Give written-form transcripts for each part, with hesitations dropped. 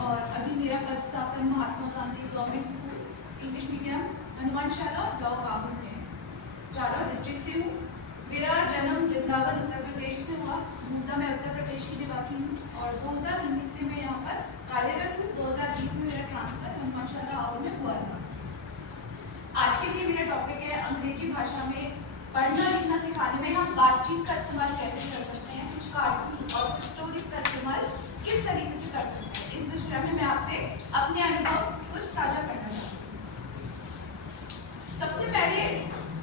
और अभी मेरा पदस्थापन Mahatma Gandhi government school English medium Hanumanshala block Ahore है, जालौर डिस्ट्रिक्ट से हूँ। मेरा जन्म वृंदावन उत्तर प्रदेश से हुआ। मूलतः मैं उत्तर प्रदेश की निवासी हूँ और 2019 से मैं यहाँ पर कार्यरत हूँ। 2020 में मेरा ट्रांसफर हनुमानशाला आहू में हुआ था। आज के लिए मेरा टॉपिक है अंग्रेजी भाषा में पढ़ना लिखना सिखाने में हम बातचीत का इस्तेमाल कैसे कर सकते हैं, कुछ कार्टून और कुछ स्टोरीज का इस्तेमाल किस तरीके से कर सकते हैं। इस विषय में मैं आपसे अपने अनुभव कुछ साझा करना चाहती हूँ। सबसे पहले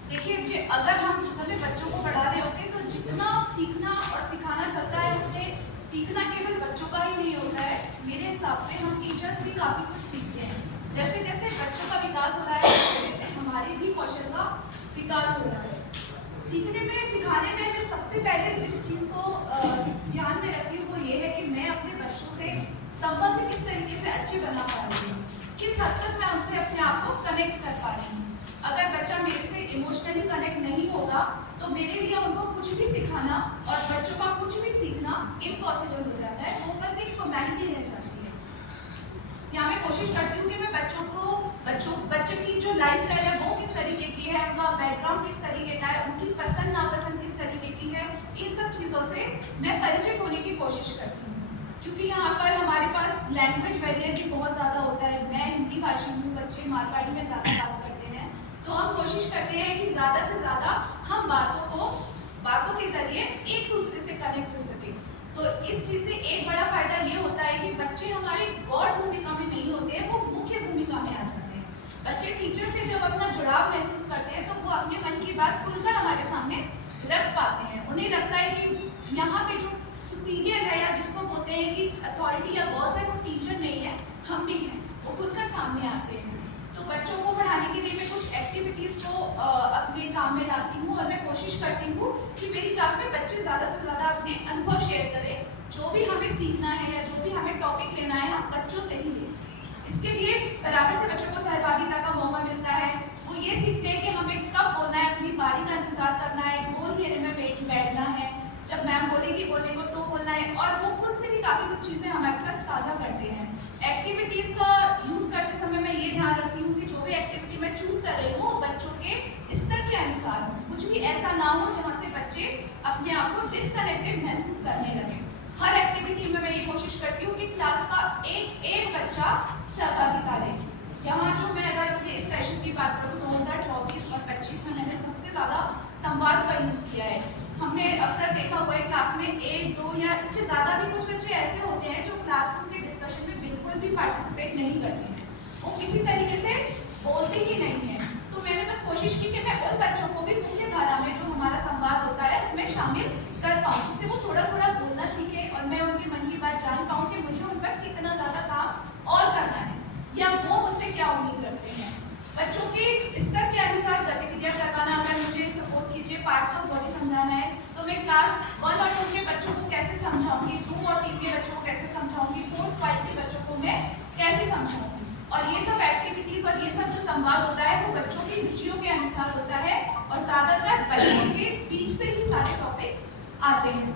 देखिए, अगर हम जिस समय बच्चों को पढ़ा रहे होते हैं तो जितना सीखना और सिखाना चलता है उसमें सीखना केवल बच्चों का ही नहीं होता है। मेरे हिसाब से हम टीचर्स भी काफ़ी कुछ सीखते हैं। जैसे जैसे बच्चों का विकास हो रहा है वैसे हमारे भी कौशल का विकास हो रहा है। सीखने में सिखाने में मैं सबसे पहले जिस चीज़ को ध्यान में रखती हूँ वो ये है कि मैं अपने बच्चों से संबंध किस तरीके से अच्छे बना पा रही हूँ, किस हद तक मैं उनसे अपने आप को कनेक्ट कर पा रही हूँ। अगर बच्चा मेरे से इमोशनली कनेक्ट नहीं होगा तो मेरे लिए उनको कुछ भी सिखाना और बच्चों का कुछ भी सीखना इम्पॉसिबल हो जाता है। वो बस एक फॉर्मेलिटी रह जाती है। यहाँ मैं कोशिश करती हूँ कि मैं बच्चे की जो लाइफ स्टाइल है वो किस तरीके की है, उनका बैकग्राउंड किस तरीके का है, उनकी पसंद नापसंद किस तरीके की है, इन सब चीज़ों से मैं परिचित होने की कोशिश करती हूँ। क्योंकि यहाँ पर हमारे पास लैंग्वेज बैरियर भी बहुत ज़्यादा होता है। मैं हिंदी भाषी हूँ, बच्चे मारवाड़ी में ज़्यादा बात करते हैं, तो हम कोशिश करते हैं कि ज़्यादा से ज़्यादा हम बातों के जरिए एक दूसरे से कनेक्ट हो सके। तो इस चीज़ से एक बड़ा फायदा ये होता है कि बच्चे हमारे गौड़ भूमिका में नहीं होते हैं, वो मुख्य भूमिका में आ जाते हैं। बच्चे टीचर से जब अपना जुड़ाव महसूस करते हैं तो वो अपने मन की बात खुलकर हमारे सामने रख पाते हैं। उन्हें लगता है कि यहाँ पे जो सुपीरियर है या जिसको बोलते हैं कि अथॉरिटी या बॉस है, वो टीचर नहीं है, हम भी हैं, वो खुलकर सामने आते हैं। तो बच्चों को पढ़ाने के लिए मैं कुछ एक्टिविटीज़ को अपने काम में लाती हूँ और मैं कोशिश करती हूँ कि मेरी क्लास में बच्चे ज़्यादा से ज़्यादा अपने अनुभव शेयर करें। जो भी हमें सीखना है या जो भी हमें टॉपिक लेना है हम बच्चों से ही लें। इसके लिए बराबर से बच्चों को सहभागिता का मौका मिलता है। वो ये सीखते हैं कि हमें कब बोलना है, अपनी बारी का इंतजार करना है, गोल घेरे में बैठना है, जब मैम बोलेगी बोलने को तो बोलना है। और वो खुद से भी काफ़ी कुछ चीज़ें हमारे साथ साझा करते हैं। एक्टिविटीज़ का यूज़ करते समय मैं ये ध्यान रखती हूँ कि जो भी एक्टिविटी मैं चूज़ कर रही हूँ बच्चों के स्तर के अनुसार हो, कुछ भी ऐसा ना हो जहाँ से बच्चे अपने आप को डिसकनेक्टेड महसूस करने लगे। हर एक्टिविटी में मैं ये कोशिश करती हूँ कि क्लास का एक बच्चा सहभागिता ले। यहाँ जो मैं अगर अपने इस सेशन की बात करूँ 2024 और 25 में मैंने सबसे ज़्यादा संवाद का यूज़ किया है। हमने अक्सर देखा हुआ है क्लास में एक दो या इससे ज़्यादा भी कुछ बच्चे ऐसे होते हैं जो क्लासरूम के डिस्कशन में बिल्कुल भी पार्टिसिपेट नहीं करते हैं, वो किसी तरीके से बोलते ही नहीं हैं। तो मैंने बस कोशिश की कि मैं उन बच्चों को भी मुख्य धारा में जो हमारा संवाद होता है उसमें शामिल कर पाऊँ, जिससे वो थोड़ा थोड़ा बोलना सीखे और मैं उनके मन की बात जान पाऊँ कि मुझे उन पर कितना ज़्यादा काम और करना है या वो मुझसे क्या उम्मीद रखते हैं। बच्चों के स्तर के अनुसार गतिविधियाँ करवाना। अगर मुझे सपोज कीजिए पार्ट्स ऑफ बॉडी समझाना है तो मैं क्लास 1 और 2 के बच्चों को कैसे समझाऊंगी, 2 और 3 के बच्चों को कैसे समझाऊंगी, 4 5 के बच्चों को मैं कैसे समझाऊंगी। और ये सब एक्टिविटीज़ और ये सब जो संवाद होता है वो बच्चों की रुचियों के अनुसार होता है और ज़्यादातर बच्चों के बीच से ही सारे टॉपिक्स आते हैं।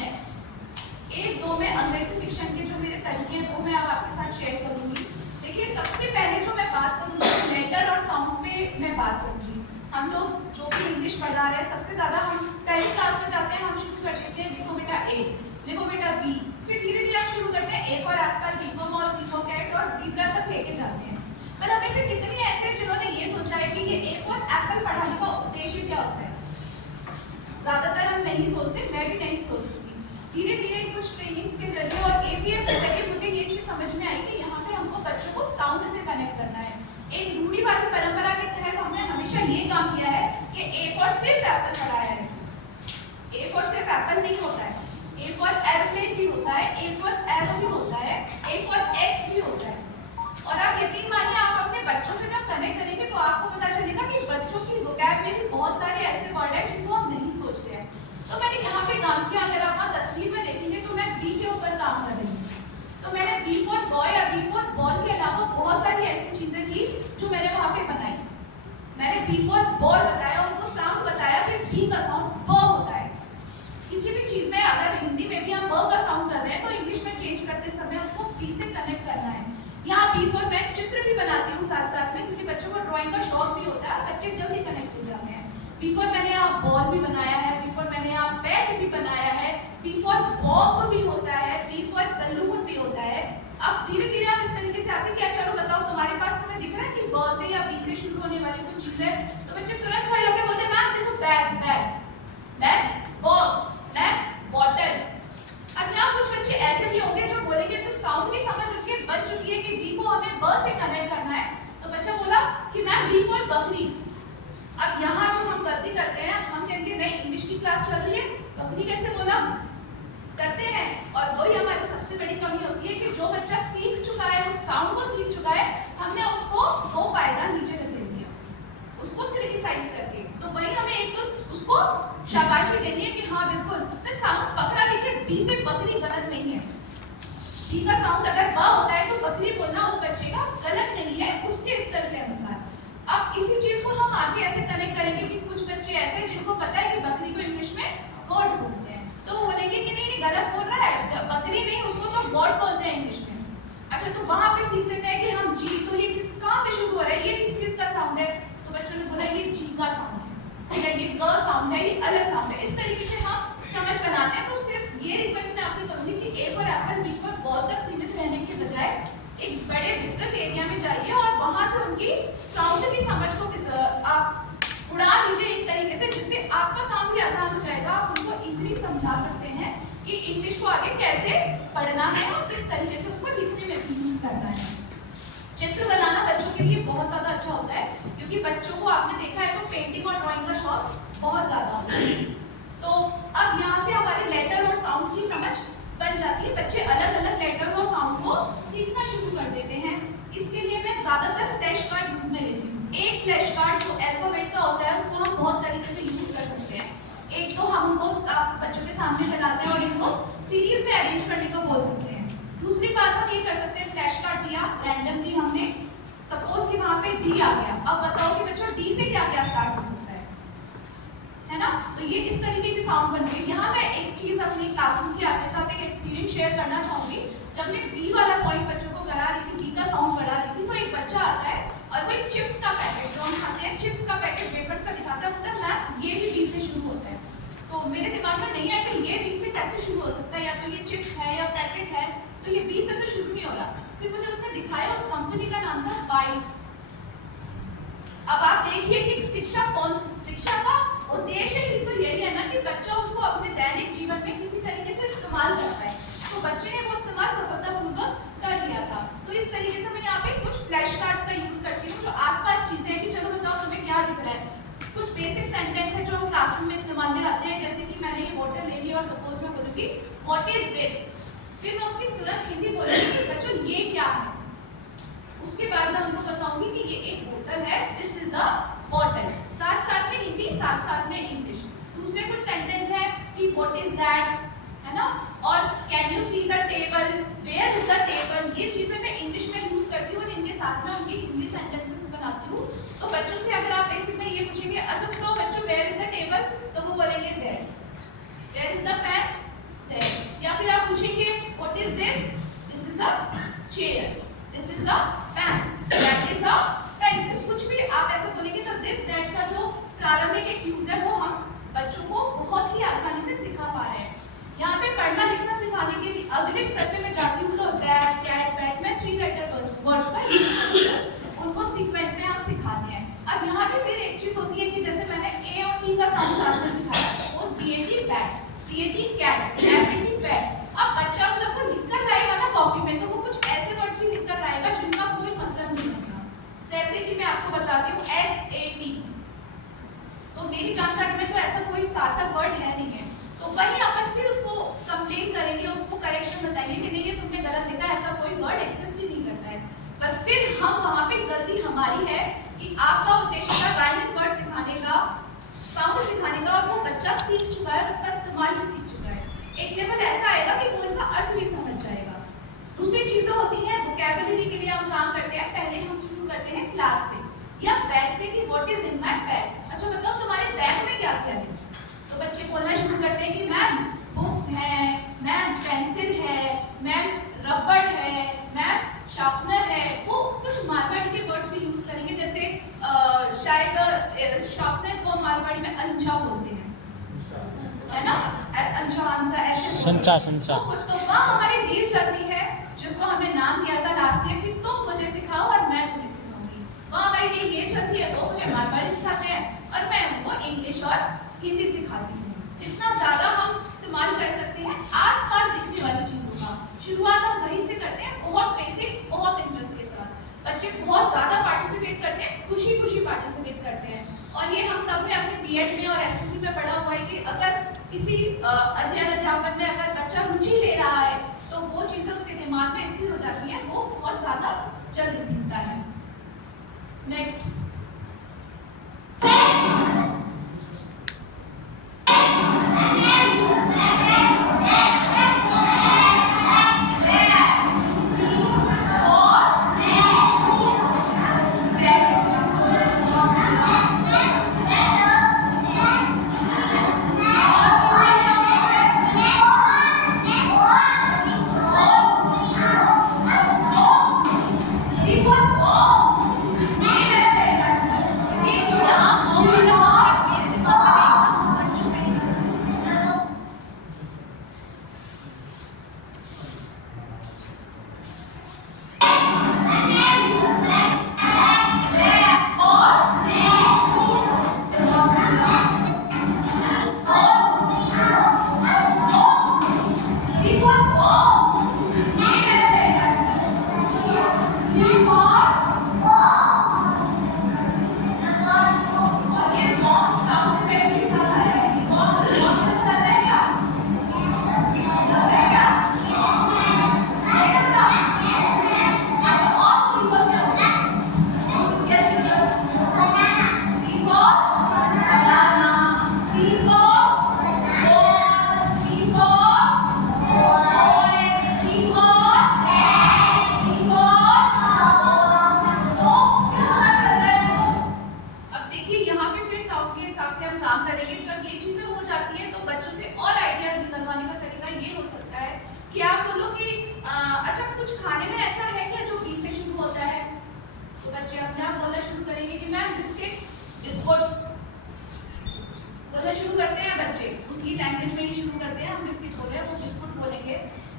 नेक्स्ट 1-2 में अंग्रेजी शिक्षण के जो मेरे तरीके हैं वो मैं अब आपके साथ शेयर करूँगी। देखिए, सबसे पहले जो मैं बात करूँगी लेटर और साउंड पे मैं बात करूँगी। हम लोग जो भी इंग्लिश पढ़ा रहे हैं सबसे ज़्यादा हम पहली क्लास में जाते हैं, हम शुरू कर देते हैं लिखो बेटा ए, लिखो बेटा बी, फिर धीरे धीरे हम शुरू करते हैं A for apple, B for ball, C for cat और ज़ीब्रा तक लेके जाते हैं। पर हम ऐसे कितने ऐसे हैं जिन्होंने ये सोचा है कि ये ए फॉर एप्पल पढ़ाने का उद्देश्य क्या होता है? ज़्यादातर हम नहीं सोचते, मैं भी नहीं सोचती। धीरे धीरे कुछ ट्रेनिंग्स के जरिए और एपीएस के जरिए मुझे ये चीज़ समझ में आई कि यहाँ पे हमको बच्चों को साउंड से कनेक्ट करना है। एक रूढ़िवादी परंपरा के तहत हमने हमेशा ये काम किया है कि ए फॉर सिर्फ एप्पल पढ़ाया है। ए फॉर सिर्फ एप्पल नहीं होता है, ए फॉर एरोप्लेन भी होता है, ए फॉर एरो भी होता है, ए फॉर एक्स भी होता है। और आप यकीन मानिए, आप अपने बच्चों से जब कनेक्ट करेंगे तो आपको पता चलेगा कि बच्चों की वोकैब में भी बहुत सारे ऐसे वर्ड हैं जिनको हम नहीं सोचते हैं। तो मैंने यहाँ पे काम किया, अगर आप तस्वीर में देखेंगे तो मैं बी के ऊपर काम कर रही हूँ। तो मैंने बी फॉर बॉय या बी फॉर बॉल के अलावा बहुत सारी ऐसी चीज़ें थी जो मैंने वहाँ पे बनाई। मैंने बी फॉर बॉल बताया, उनको साउंड बताया, फिर बी का साउंड ब होता है। किसी भी चीज़ में अगर हिंदी में भी हम ब का साउंड कर रहे हैं तो इंग्लिश में चेंज कर बी से कनेक्ट करना है। यहाँ बी फॉर मैं चित्र भी बनाती हूँ साथ साथ में, क्योंकि बच्चों को ड्राइंग का शौक भी होता है, बच्चे जल्दी कनेक्ट हो जाते हैं। बी फॉर मैंने यहाँ बॉल भी बनाया है, बी फॉर मैंने यहाँ बैट भी बनाया है, बी फॉर बॉम्ब भी होता है, बी फॉर बलून भी होता है। अब धीरे धीरे आप इस तरीके से आते हैं कि चलो बताओ तुम्हारे पास तुम्हें दिख रहा है कि ब से या बी से शुरू होने वाली कुछ चीज है, तो बच्चे तुरंत खड़े होकर बोलते हैं मैम देखो bag, bag, bag, box, bag, bottle. अब यहाँ कुछ बच्चे ऐसे भी होंगे जो बोलेंगे, जो साउंड की समझ उनके बन चुकी है कि बी को हमें ब से कनेक्ट करना है, तो बच्चा बोला कि मैम बी फॉर बकरी। अब यहाँ जो हम गलती करते हैं, हम कहेंगे नहीं इंग्लिश की क्लास चल रही है, बकरी कैसे बोला करते हैं, और वही हमारी सबसे बड़ी कमी होती है कि जो बच्चा सीख चुका है, उस साउंड को सीख चुका है, हमने उसको दो पायदा नीचे ढकेल दिया, उसको क्रिटिसाइज करके। तो वही हमें एक तो उसको शाबाशी देनी है कि हाँ बिल्कुल उसने साउंड पकड़ा, देखिए बी से बकरी गलत नहीं है, बी का साउंड अगर ब होता है तो बकरी बोलना उस बच्चे का गलत नहीं है, उसके स्तर के अनुसार। अब इसी चीज को हम आगे ऐसे कनेक्ट करेंगे कि कुछ बच्चे ऐसे हैं जिनको पता है कि बकरी को इंग्लिश में गॉड बोलते हैं, तो वो बोलेंगे कि नहीं नहीं गलत बोल रहा है, बकरी नहीं उसको तो गॉड बोलते हैं इंग्लिश में। अच्छा तो वहां पे सीख लेते हैं कि हम जी, तो ये कहाँ से शुरू हो रहा है, ये किस चीज का साउंड है, तो बच्चों ने बोला ये जी का साउंड है, ठीक है, ये ग साउंड है, ये अलग साउंड है। इस तरीके से हम समझ बनाते हैं। तो सिर्फ ये रिक्वेस्ट मैं आपसे करूंगी कि A for apple, B for ball तक सीमित रहने के बजाय एक बड़े विस्तृत एरिया में जाइए और वहां से उनकी साउंड की समझ को आप उड़ा दीजिए एक तरीके से, जिससे आपका काम भी आसान हो जाएगा। आप उनको इजीली समझा सकते हैं कि इंग्लिश को आगे कैसे पढ़ना है और किस तरीके से उसको लिखने में यूज करना है। चित्र बनाना बच्चों के लिए बहुत ज्यादा अच्छा होता है, क्योंकि बच्चों को आपने देखा है तो पेंटिंग और ड्राइंग का शौक बहुत ज्यादा होता है। तो अब यहाँ से हमारे लेटर और साउंड की समझ बन जाती है, बच्चे अलग अलग लेटर और साउंड को सीखना शुरू कर देते हैं। इसके लिए मैं ज्यादातर फ्लैश कार्ड यूज में लेती हूँ। एक फ्लैश कार्ड जो अल्फाबेट का होता है उसको हम बहुत तरीके से यूज कर सकते हैं। एक तो हम उनको बच्चों के सामने फैलाते हैं और इनको सीरीज में अरेंज करने को बोल सकते हैं। दूसरी बात हम ये कर सकते हैं, फ्लैश कार्ड दिया रैंडमली हमने, सपोज कि वहां पे डी आ गया, अब बताओ कि बच्चों डी से क्या क्या स्टार्ट हो सकता है ना, तो ये इस तरीके की साउंड बन गई। यहाँ मैं एक चीज अपनी क्लासरूम की आपके साथ एक एक्सपीरियंस शेयर करना चाहूंगी। जब मैं बी वाला पॉइंट बच्चों को करा रही थी, बी का साउंड पढ़ा रही थी, तो एक बच्चा आता है और वो एक चिप्स का पैकेट जो हम खाते हैं, चिप्स का पैकेट वेफर्स का दिखाता है, मतलब मैम ये भी बी से शुरू होता है। तो मेरे दिमाग में नहीं आया कि ये बी से कैसे शुरू हो सकता है, या तो ये चिप्स है या पैकेट है, तो ये बी से तो शुरू नहीं हो रहा। फिर मुझे उसने दिखाया, उस कंपनी का नाम था बाइट्स। अब आप देखिए कि शिक्षा का उद्देश्य ही तो यही है ना कि बच्चा उसको अपने दैनिक जीवन में किसी तरीके से इस्तेमाल करता है। तो बच्चे ने वो इस्तेमाल सफलतापूर्वक कर लिया था। तो इस तरीके से मैं यहाँ पे कुछ फ्लैश कार्ड्स का यूज करती हूँ, जो आसपास चीजें हैं कि चलो बताओ तुम्हें क्या दिख रहा है। कुछ बेसिक सेंटेंस है जो हम क्लासरूम में इस्तेमाल में लाते हैं, जैसे कि मैंने ये बोतल ले ली और सपोज मैं बोलूंगी व्हाट इज दिस, फिर मैं उसकी तुरंत हिंदी बोलूंगी कि बच्चों ये क्या है। उसके बाद मैं उनको बताऊंगी कि ये एक बोतल है, दिस इज अ बॉटल, साथ साथ में हिंदी साथ साथ में इंग्लिश। दूसरे कुछ सेंटेंस है कि व्हाट इज दैट, है ना, और can you see the table, where is the table, ये चीजें मैं इंग्लिश में यूज करती हूँ और इनके साथ में उनकी हिंदी सेंटेंसेस बनाती हूँ। तो बच्चों से अगर आप बेसिक में ये पूछेंगे अच्छा तो बच्चों वेयर इज द टेबल, तो वो बोलेंगे there, where is the fan, there. या फिर आप पूछेंगे what is this, this is a chair, this is a pen, that is a pencil. कुछ भी आप ऐसा बोलेंगे तो दिस दैट का जो प्रारंभिक एक यूज है वो हम बच्चों को बहुत ही आसानी से सिखा पा रहे हैं। यहाँ पे पढ़ना लिखना सिखाने के लिए अगले स्तर पे मैं जाती हूँ, तो दैट, कैट, बैट में 3 लेटर वर्ड्स का यूज करती हूँ, उनको सीक्वेंस में हम सिखाते हैं। अब यहाँ पे फिर एक चीज होती है कि जैसे मैंने ए और टी का साउंड साथ में सिखाया, suppose BAT bat, CAT cat, FAT bat. अब बच्चा जब वो लिखकर लाएगा ना कॉपी में, तो वो कुछ ऐसे वर्ड्स भी लिखकर लाएगा जिनका कोई मतलब नहीं होगा। जैसे कि मैं आपको बताती हूँ XAT, तो मेरी जानकारी में तो ऐसा कोई सार्थक वर्ड है नहीं है, तो वही अपन फिर उसको कंप्लेन करेंगे, उसको करेक्शन बताएंगे कि नहीं ये तुमने गलत लिखा, ऐसा कोई वर्ड एक्सिस्ट ही नहीं करता है। पर फिर हम वहाँ पे गलती हमारी है कि आपका उद्देश्य था राइमिंग वर्ड सिखाने का, साउंड सिखाने का, और वो बच्चा सीख चुका है, उसका इस्तेमाल भी सीख चुका है। एक लेवल ऐसा आएगा कि वो इनका अर्थ भी समझ जाएगा। दूसरी चीजें होती हैं वोकैबुलरी के लिए हम काम करते हैं। पहले हम शुरू करते हैं क्लास से या बैग से कि what is in my bag. अच्छा बताओ तुम्हारे बैग में क्या क्या है, तो बच्चे बोलना शुरू करते हैं कि मैम बुक्स है, मैम पेंसिल है, मैम रबड़ है, संचा कुछ तो वहाँ हमारी डील चलती है जिसको हमने नाम दिया था लास्ट ईयर कि तुम मुझे सिखाओ और मैं तुम्हें सिखाऊंगी। वहाँ हमारी डील ये चलती है, वो मुझे मारवाड़ी सिखाते हैं और मैं उनको इंग्लिश और हिंदी सिखाती हूँ। जितना ज्यादा हम इस्तेमाल कर सकते हैं आसपास दिखने वाली चीजों का, शुरुआत हम वहीं से करते हैं, बहुत बेसिक, बहुत इंटरेस्ट के साथ। बच्चे बहुत ज्यादा पार्टिसिपेट करते हैं, खुशी खुशी पार्टिसिपेट करते हैं। और ये हम सब ने अपने बीएड में और एसएससी में पढ़ा हुआ है कि अगर किसी अध्ययन अध्यापन में अगर बच्चा रुचि ले रहा है तो वो चीजें उसके दिमाग में स्थिर हो जाती हैं, वो बहुत ज्यादा जल्दी सीखता है। नेक्स्ट,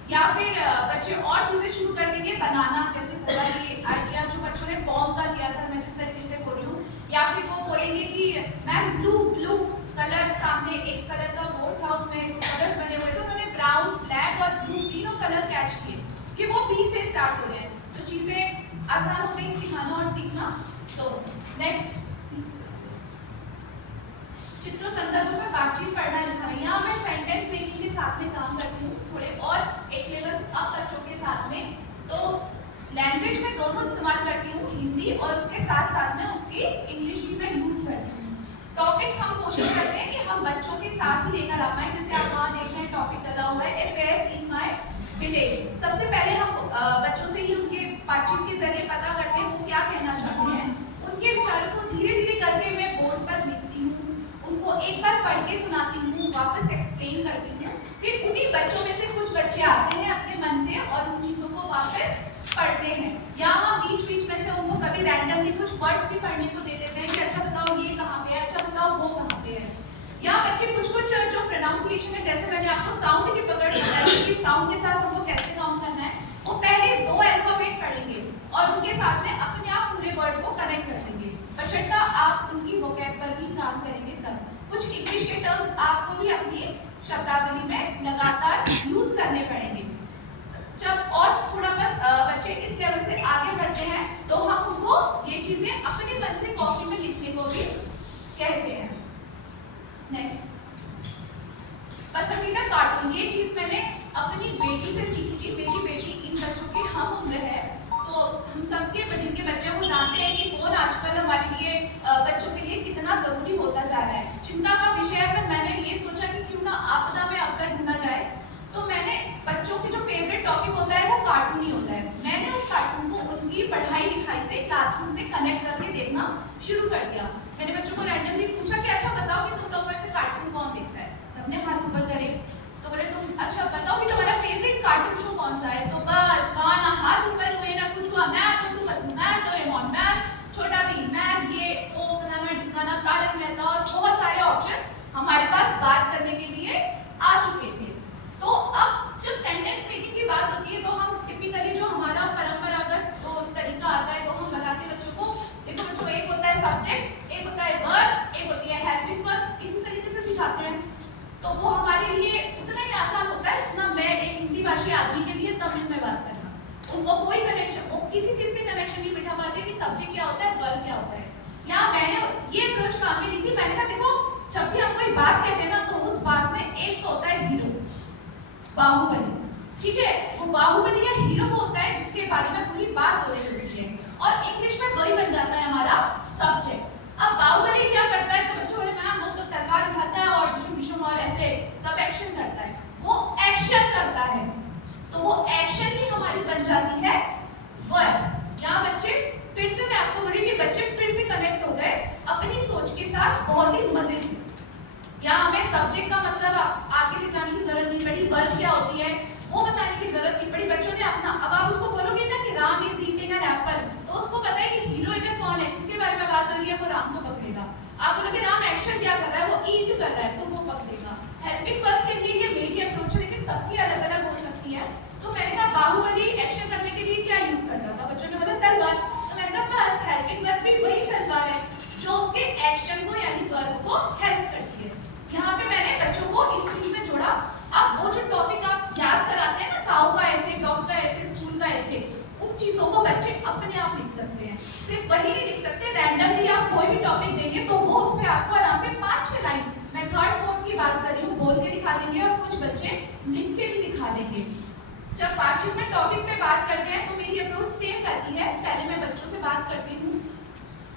या फिर बच्चे और चीजें शुरू कर देंगे, बनाना जैसे पूरा ये आइडिया जो बच्चों ने बॉम्ब का दिया था, मैं जिस तरीके से बोल रही हूँ, या फिर वो बोलेंगे कि मैम ब्लू कलर, सामने एक कलर का बोर्ड था उसमें कलर्स बने हुए थे, उन्होंने ब्राउन, ब्लैक और ब्लू तीनों कलर कैच किए कि वो बी से स्टार्ट हो रहे हैं, तो चीजें आसान हो गई सिखाना और सीखना। तो नेक्स्ट, चित्रों संदर्भों पर बातचीत, पढ़ना लिखना। यहाँ मैं सेंटेंस मेकिंग के साथ में काम करती हूँ, थोड़े और एक लेवल अब बच्चों के साथ में। तो लैंग्वेज में दोनों इस्तेमाल करती हूँ, हिंदी और उसके साथ साथ में उसकी इंग्लिश भी मैं यूज करती हूँ। टॉपिक्स हम कोशिश करते हैं कि हम बच्चों के साथ ही लेकर आ पाए, जैसे आप वहाँ देख रहे हैं टॉपिक डला हुआ है, a fair in my village. सबसे पहले हम बच्चों से ही उनके बातचीत के जरिए पता करते हैं वो क्या कहना चाहते हैं, उनके विचारों को धीरे धीरे करके मैं बोर्ड पर लिखती हूँ, उनको एक बार पढ़ के सुनाती हूँ, वापस एक्सप्लेन करती हूँ, फिर उन्हीं बच्चों में से कुछ बच्चे आते हैं अपने मन से और उन चीजों को वापस पढ़ते हैं, या हम बीच बीच में से उनको कभी रैंडमली कुछ वर्ड्स भी पढ़ने को दे देते हैं कि अच्छा बताओ ये कहाँ पे है, अच्छा बताओ वो कहाँ पे है। या बच्चे कुछ जो प्रोनाउंसिएशन है, जैसे मैंने आपको साउंड की पकड़ बताई कि साउंड के साथ हमको कैसे काम करना है, वो पहले 2 अल्फाबेट पढ़ेंगे और उनके साथ में अपने आप पूरे वर्ड को कनेक्ट कर देंगे, बशर्ते आप उनकी वोकैब पर ही काम करेंगे तब। कुछ इंग्लिश के टर्म्स आपको भी अपनी शब्दावली में लगातार यूज करने पड़ेंगे। जब और थोड़ा बच्चे इस लेवल से आगे बढ़ते हैं तो हम उनको ये चीजें अपने मन से कॉपी में लिखने को भी कहते हैं। नेक्स्ट, पसंदीदा कार्टून। ये चीज मैंने अपनी बेटी से सीखी थी, मेरी बेटी इन बच्चों के हम उम्र है, तो हम सबके जिनके बच्चे वो जानते हैं कि फोन आजकल हमारे लिए बच्चों के लिए कितना जरूरी होता जा रहा है। चिंता का विषय है, पर मैंने ये सोचा कि क्यों ना आपदा में अवसर ढूंढा जाए, तो मैंने बच्चों की जो फेवरेट टॉपिक होता है वो कार्टून ही होता है, मैंने उस कार्टून को उनकी पढ़ाई लिखाई से, क्लासरूम से कनेक्ट करके देखना शुरू कर दिया। मैंने बच्चों को रैंडमली पूछा कि अच्छा बताओ कि तुम लोग में से कार्टून कौन देखता है, सबने हाथ ऊपर करे, तो बोले तुम अच्छा बताओ कि तुम्हारा फेवरेट कार्टून शो कौन सा है, तो बस वहाँ ना हाथ ऊपर हुए ना कुछ हुआ, मैम तो मैम डोरेमोन, मैम छोटा भीम, मैम ये वो फलाना ढिमकाना, तारक मेहता और बहुत सारे ऑप्शंस हमारे पास बात करने के लिए आ चुके थे। तो अब किसी चीज से कनेक्शन नहीं बिठा पाते कि सब्जेक्ट क्या होता है, वर्ब क्या होता है। या मैंने ये अप्रोच काम में ली थी, मैंने कहा देखो जब भी हम कोई बात कहते हैं ना तो उस बात में एक तो होता है हीरो, बाहुबली, ठीक है, वो बाहुबली या हीरो वो होता है जिसके बारे में पूरी बात हो रही होती है, और इंग्लिश में वही बन जाता है हमारा सब्जेक्ट। अब बाहुबली क्या करता है, तो बच्चों बोले मैम वो तो तलवार उठाता है और झुम और ऐसे सब एक्शन करता है, वो एक्शन करता है, तो वो एक्शन ही हमारी बन जाती है वर्ब। यहाँ बच्चे फिर से मैं आपको बोली कि बच्चे फिर से कनेक्ट हो गए अपनी सोच के साथ बहुत ही मजे से। यहाँ हमें सब्जेक्ट का मतलब आगे ले जाने की जरूरत नहीं पड़ी, वर्ब क्या होती है वो बताने की जरूरत नहीं पड़ी, बच्चों ने अपना। अब आप उसको बोलोगे ना कि Ram is eating an apple, तो उसको पता है कि हीरो इधर कौन है, किसके बारे में बात हो रही है, वो राम को पकड़ेगा। आप बोलोगे राम एक्शन क्या कर रहा है, वो ईट कर रहा है, तो वो पकड़ेगा। हेल्पिंग वर्ब के लिए ये मेरी अप्रोच है, लेकिन सबकी अलग अलग हो सकती है। तो मैंने कहा बाहुबली एक्शन करने के लिए क्या यूज करता था, बच्चों ने बोला तलवार, तो मैंने कहा बस हेल्पिंग वर्ब भी वही तलवार है जो उसके एक्शन को यानी वर्ब को हेल्प करती है। यहाँ पे मैंने बच्चों को इस चीज में जोड़ा। अब वो जो टॉपिक आप याद कराते हैं ना, काऊ का ऐसे, डॉग का ऐसे, स्कूल का ऐसे, उन चीजों को बच्चे अपने आप लिख सकते हैं। सिर्फ वही नहीं लिख सकते, रैंडमली आप कोई भी टॉपिक देंगे तो वो उस पर आपको आराम से 5-6 लाइन, मैं थर्ड फोर्थ की बात कर रही हूँ, बोल के दिखा देंगे, और कुछ बच्चे लिख के भी दिखा देंगे। जब बातचीत में टॉपिक पे बात करते हैं तो मेरी अप्रोच सेम रहती है। पहले मैं बच्चों से बात करती हूँ,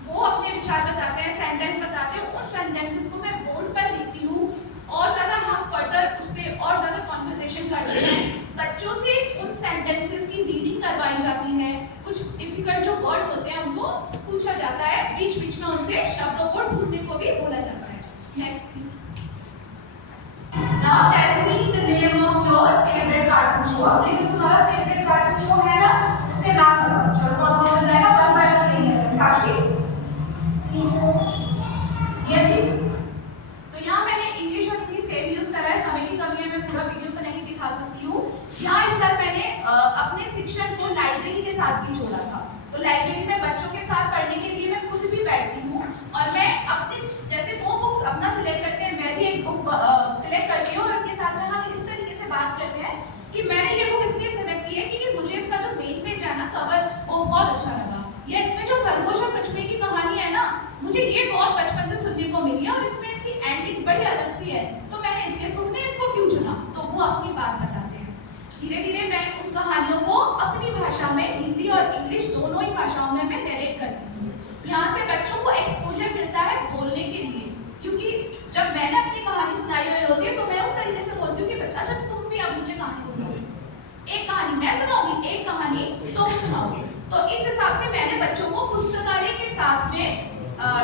वो अपने विचार बताते हैं, सेंटेंस बताते हैं, उन सेंटेंसेस को मैं बोर्ड पर लिखती हूँ, और ज्यादा हम फर्दर उस पर और ज्यादा कॉन्वर्सेशन करते हैं। बच्चों से उन सेंटेंसेस की रीडिंग करवाई जाती है, कुछ डिफिकल्ट जो वर्ड्स होते हैं उनको पूछा जाता है, बीच बीच में उनसे शब्दों को ढूंढने को भी बोला जाता है। Next please. Now tell me the name of your favorite cartoon show। अपने जो तुम्हारा फेवरेट कार्टून शो है ना, उसके नाम बताओ। चलो तो आपको बन जाएगा, वन बाय वन लेंगे। साक्षी ये थी। तो यहाँ मैंने इंग्लिश और हिंदी सेम यूज करा है, समय की कमी है, मैं पूरा वीडियो तो नहीं दिखा सकती हूँ। यहाँ इस साल मैंने अपने शिक्षण को लाइब्रेरी के साथ भी जोड़ा था। तो लाइब्रेरी में बच्चों के साथ पढ़ने के लिए मैं खुद भी बैठती हूँ, और मैं अपने जैसे वो बुक्स अपना सिलेक्ट करते हैं, मैं भी एक बुक सिलेक्ट करती हूँ, और उनके साथ में हम इस तरीके से बात करते हैं कि मैंने ये बुक इसलिए सिलेक्ट की है क्योंकि मुझे इसका जो मेन पेज है ना, कवर, वो बहुत अच्छा लगा, या इसमें जो खरगोश और कछुए की कहानी है ना, मुझे ये बहुत बचपन से सुनने को मिली है, और इसमें इसकी एंडिंग बड़ी अलग सी है, तो मैंने इसलिए, तुमने इसको क्यों चुना, तो वो अपनी बात बताते हैं। धीरे धीरे मैं उन कहानियों को अपनी भाषा में, हिंदी और इंग्लिश दोनों ही भाषाओं में मैं नरेट करती हूँ। यहाँ से बच्चों को एक्सपोजर मिलता है बोलने के लिए, क्योंकि जब मैंने अपनी कहानी सुनाई हुई होती है तो मैं उस तरीके से बोलती हूँ कि बच्चा अच्छा तुम भी अब मुझे कहानी सुनाओ, एक कहानी मैं सुनाऊंगी, एक कहानी तुम सुनाओगे। तो इस हिसाब से मैंने बच्चों को पुस्तकालय के साथ में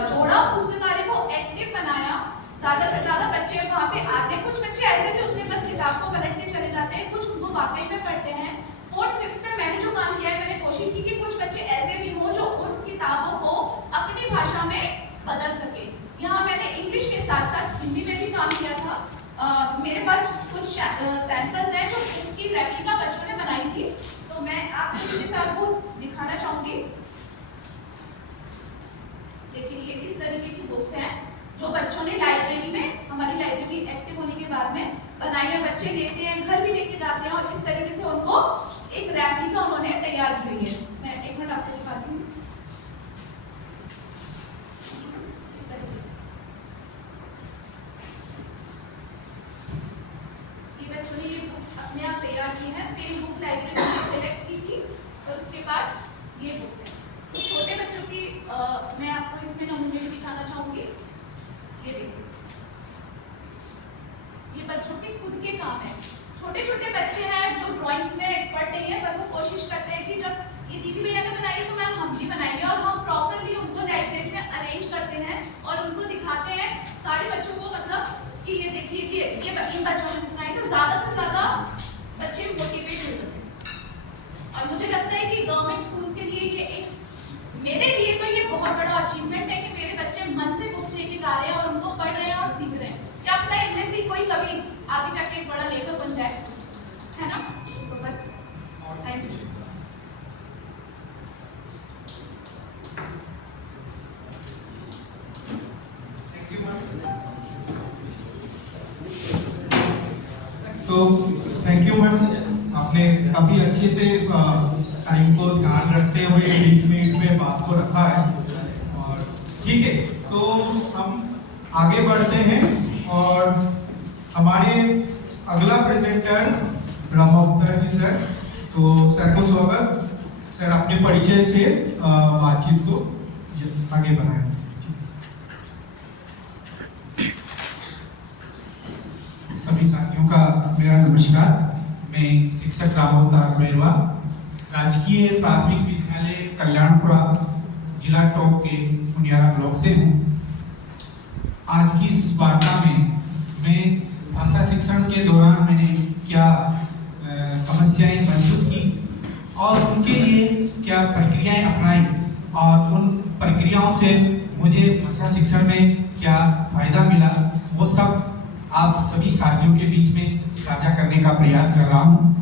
जोड़ा, पुस्तकालय को एक्टिव बनाया। ज्यादा से ज्यादा बच्चे वहाँ पे आते हैं, कुछ बच्चे ऐसे भी होते हैं बस किताब को पलट के चले जाते हैं, कुछ उनको वाकई में पढ़ते हैं। 4th-5th में मैंने जो काम किया है, मैंने कोशिश की कि कुछ बच्चे ऐसे भी हो जो उन किताबों को अपनी भाषा में बदल सके। यहाँ मैंने इंग्लिश के साथ साथ हिंदी में भी काम किया था। मेरे पास कुछ सैंपल्स हैं जो उसकी रेप्लिका बच्चों ने बनाई थी, तो मैं आप सभी के साथ वो दिखाना चाहूंगी। देखिए ये इस तरीके की बुक्स हैं जो बच्चों ने लाइब्रेरी में, हमारी लाइब्रेरी एक्टिव होने के बाद में बनाई है। बच्चे लेते हैं, घर भी लेके जाते हैं, और इस तरीके से उनको एक रेप्लिका उन्होंने तैयार की हुई है। मैं एक मिनट आपको दिखाती हूँ। इस तरीके से ये बच्चों ने ये बुक्स अपने आप तैयार की है। सेम बुक लाइब्रेरी में सेलेक्ट की थी, और उसके बाद ये बुक्स है। तो छोटे बच्चों की मैं आपको इसमें नमूने भी दिखाना चाहूंगी। ये देखिए, ये बच्चों के खुद के काम है। छोटे छोटे बच्चे हैं जो ड्राइंग्स में एक्सपर्ट नहीं है, पर वो कोशिश करते हैं कि जब ये दीदी भैया ने बनाई है तो मैम हम भी बनाएंगे, और हम प्रॉपरली उनको लाइब्रेरी में अरेंज करते हैं और उनको दिखाते हैं सारे बच्चों को, मतलब कि ये देखिए ये इन बच्चों ने बनाई, तो ज्यादा से ज्यादा बच्चे मोटिवेट हो सकते हैं। और मुझे लगता है कि गवर्नमेंट स्कूल्स के लिए ये एक, मेरे लिए तो ये बहुत बड़ा अचीवमेंट है कि मेरे बच्चे मन से बुक्स लेके जा रहे हैं और उनको पढ़ रहे हैं और सीख रहे हैं। क्या पता है इनमें से कोई कभी आगे जाके एक बड़ा लेखक बन जाए, है ना। तो बस थैंक यू। तो थैंक यू मैम, आपने काफ़ी अच्छे से टाइम को ध्यान रखते हुए 20 मिनट में बात को रखा है। और ठीक है, तो हम आगे बढ़ते हैं और हमारे अगला प्रेजेंटर ब्रह्मपुत्र जी सर, तो सर को स्वागत। सर अपने परिचय से बातचीत को आगे बढ़ाएं। सभी साथियों का मेरा नमस्कार। मैं शिक्षक रामावतार बैरवा, राजकीय प्राथमिक विद्यालय कल्याणपुरा, जिला टोंक के हुनियारा ब्लॉक से हूँ। आज की इस वार्ता में मैं भाषा शिक्षण के दौरान मैंने क्या समस्याएं महसूस की और उनके लिए क्या प्रक्रियाएं अपनाई और उन प्रक्रियाओं से मुझे भाषा शिक्षण में क्या फायदा मिला, वो सब आप सभी साथियों के बीच में साझा करने का प्रयास कर रहा हूँ।